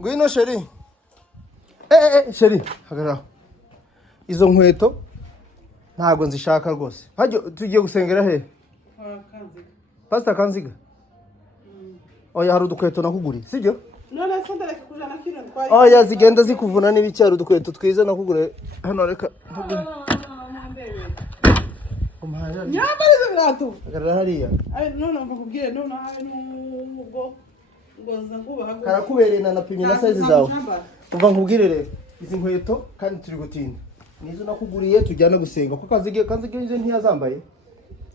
Ngwino sheri. Sheri, hagarara. Izo nkweto ntago nzishaka rwose. Hajyo tugiye gusengera he? Kanziga. Pastor Kanziga. Oya hari udukweto nakuguri, sibyo? None se ndareka kujana kino twaye. Oya zigenda zikuvuna n'ibicyaro udukweto twiza nakugure. Hano reka. Nyambarize birato. Hagarara hariya. None mbakubwire none hawe n'ubwo ngoza kubaha. Karakubereye na napimye na size zawe. Uva nkubwire rero. Izi nkweto kandi turi gutinda. Nizo nakuguriye tujyana gusenga kuko Kanziga nje ntiyazambaye.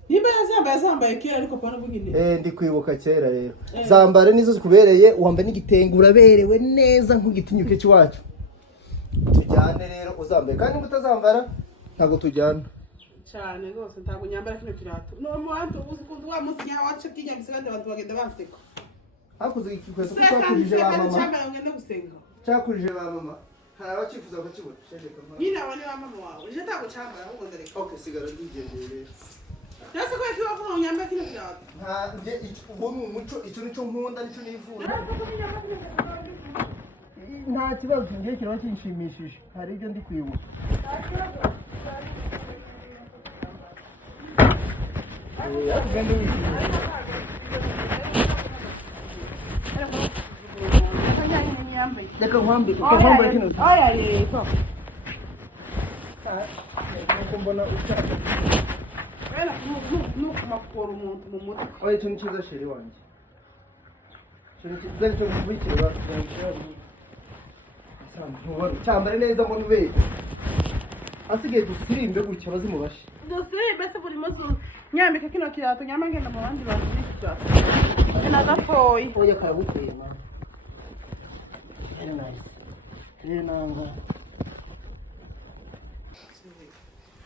Niba yazambaye kera ariko pana bugine. Ndi kwibuka kera rero. Zambare nizo zikubereye uwambaye n'igitenge uraberewe neza nk'igitinyuke cy'iwacu. Tujyane rero uzambaye kandi mutazambara ntago tujyana. Cyane rwose ntago nyambara kino kirato. No mwantu uzi wa munsi nya wacu tinya bisigande abantu bagenda baseka. Hakuze ikikweto kuko cyakujije ba mama. Cyambara ngende gusenga. Cyakujije ba mama. Hari abacifuza bakibona. Nyina abone ba mama wawe. Je ntago cyambara ahubwo ndareka. Okay, sigara ndigendeye. Nase ko yakiwa ko nyambara kino kirato. Nta nje ubu ni umuco icyo nico nkunda nico nifuza. Nta kibazo ngiye kiraba kinshimishije. Hari ibyo ndi kwibuka. Reka nkwambike kino. Oya yego. Mbona ushaka. Wena nukumakora umuntu mu mutwe. Oya cyo nikiza sheri wanje. Sheri cyo kubikira cyambare neza mu nube. Asigaye dusirimbe gutya bazimubashe. Dusirimbe se buri muzu nyambika kino kirato nyamangenda mu bandi bantu b'icyo. Na gafoyi. Oya karagutema. Very nice. Very nice.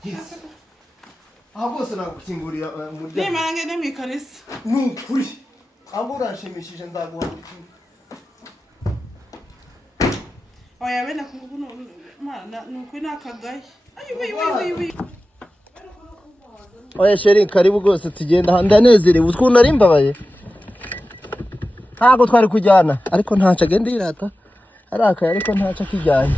Yes. Aho bose nakukingurira umuryango. Nimara ngende mu ikanisa. Nukuri. Abo urashimishije nzaguha ubutumwa. Oya bena kuno mana nuko nakagaye. Ayi. Oya sheri karibu rwose tugenda ndanezerewe ukuntu ari mbabaye. Ntago twari kujyana ariko ntaca agenda irata. Arakaye ariko ntaca kijyanye.